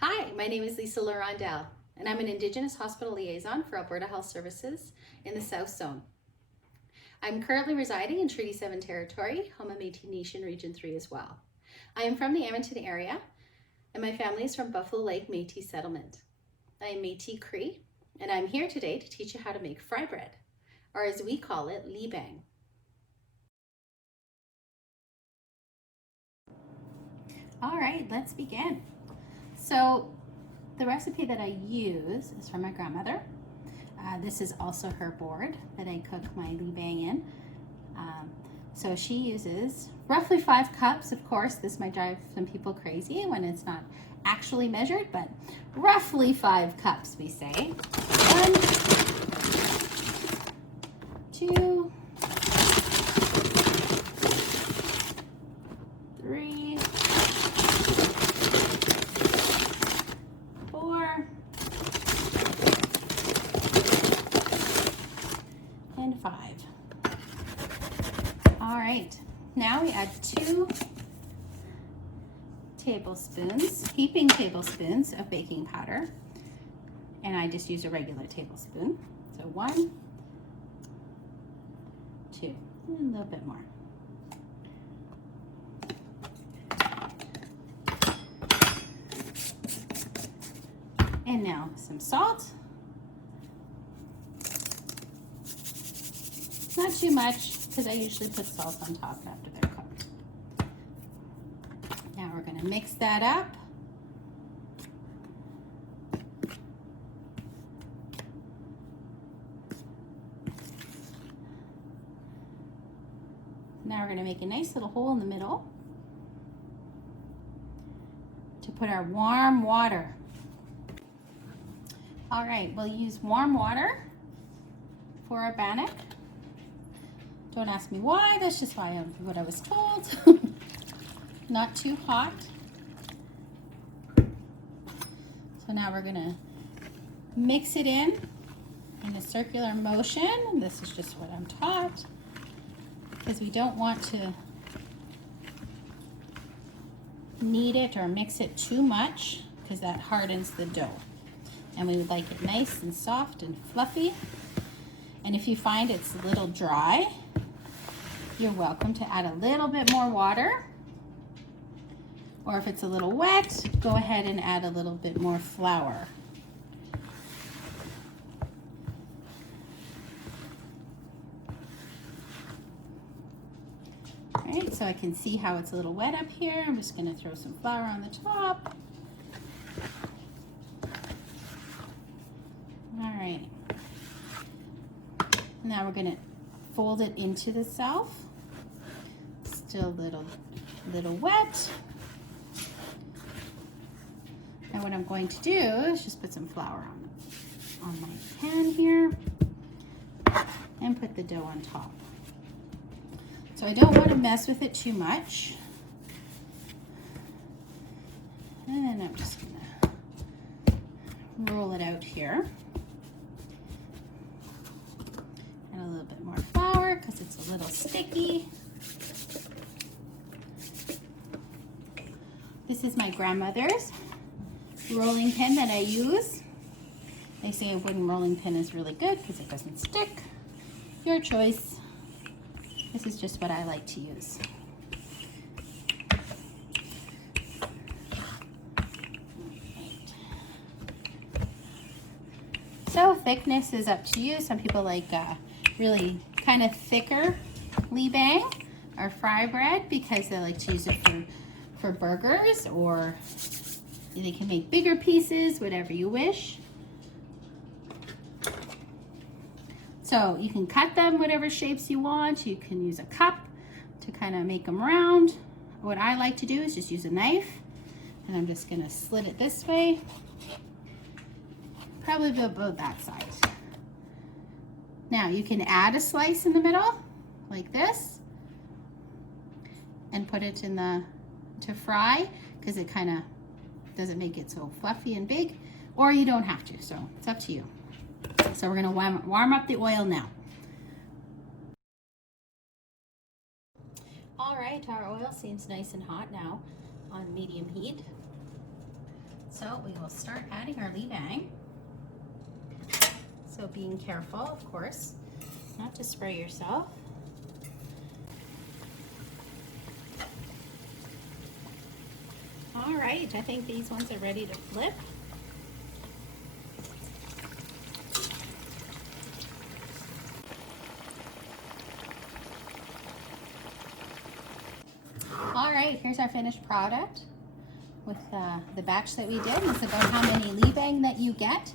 Hi, my name is Lisa Laurendale, and I'm an Indigenous Hospital Liaison for Alberta Health Services in the South Zone. I'm currently residing in Treaty 7 territory, home of Métis Nation Region 3 as well. I am from the Edmonton area, and my family is from Buffalo Lake Métis Settlement. I am Métis Cree, and I'm here today to teach you how to make fry bread, or as we call it, libang. All right, let's begin. So the recipe that I use is from my grandmother. This is also her board that I cook my libang in. So she uses roughly 5 cups. Of course, this might drive some people crazy when it's not actually measured, but roughly 5 cups, we say. 1, 2, 3, 4, and 5. All right, now we add 2 tablespoons, heaping tablespoons of baking powder, and I just use a regular tablespoon. So 1, 2, and a little bit more. And now some salt. Not too much, because I usually put salt on top after they're cooked. Now we're going to mix that up. Now we're going to make a nice little hole in the middle to put our warm water. All right, we'll use warm water for our bannock. Don't ask me why, that's just what I was told. Not too hot. So now we're gonna mix it in a circular motion. This is just what I'm taught, because we don't want to knead it or mix it too much, because that hardens the dough. And we would like it nice and soft and fluffy. And if you find it's a little dry, you're welcome to add a little bit more water. Or if it's a little wet, go ahead and add a little bit more flour. All right, so I can see how it's a little wet up here. I'm just gonna throw some flour on the top. All right. Now we're gonna fold it into the self. Still a little wet. Now what I'm going to do is just put some flour on my pan here and put the dough on top. So I don't want to mess with it too much. And then I'm just gonna roll it out here. And a little bit more flour because it's a little sticky. This is my grandmother's rolling pin that I use. They say a wooden rolling pin is really good because it doesn't stick. Your choice. This is just what I like to use. So thickness is up to you. Some people like really kind of thicker libang or fry bread because they like to use it for burgers, or they can make bigger pieces, whatever you wish. So you can cut them whatever shapes you want. You can use a cup to kind of make them round. What I like to do is just use a knife, and I'm just gonna slit it this way. Probably about that size. Now you can add a slice in the middle, like this, and put it in to fry, because it kind of doesn't make it so fluffy and big, or you don't have to, so it's up to you. So we're gonna warm up the oil now. All right, our oil seems nice and hot now on medium heat. So we will start adding our Liaison. So being careful, of course, not to spray yourself. All right, I think these ones are ready to flip. All right, here's our finished product with the batch that we did. It's about how many Liaison that you get.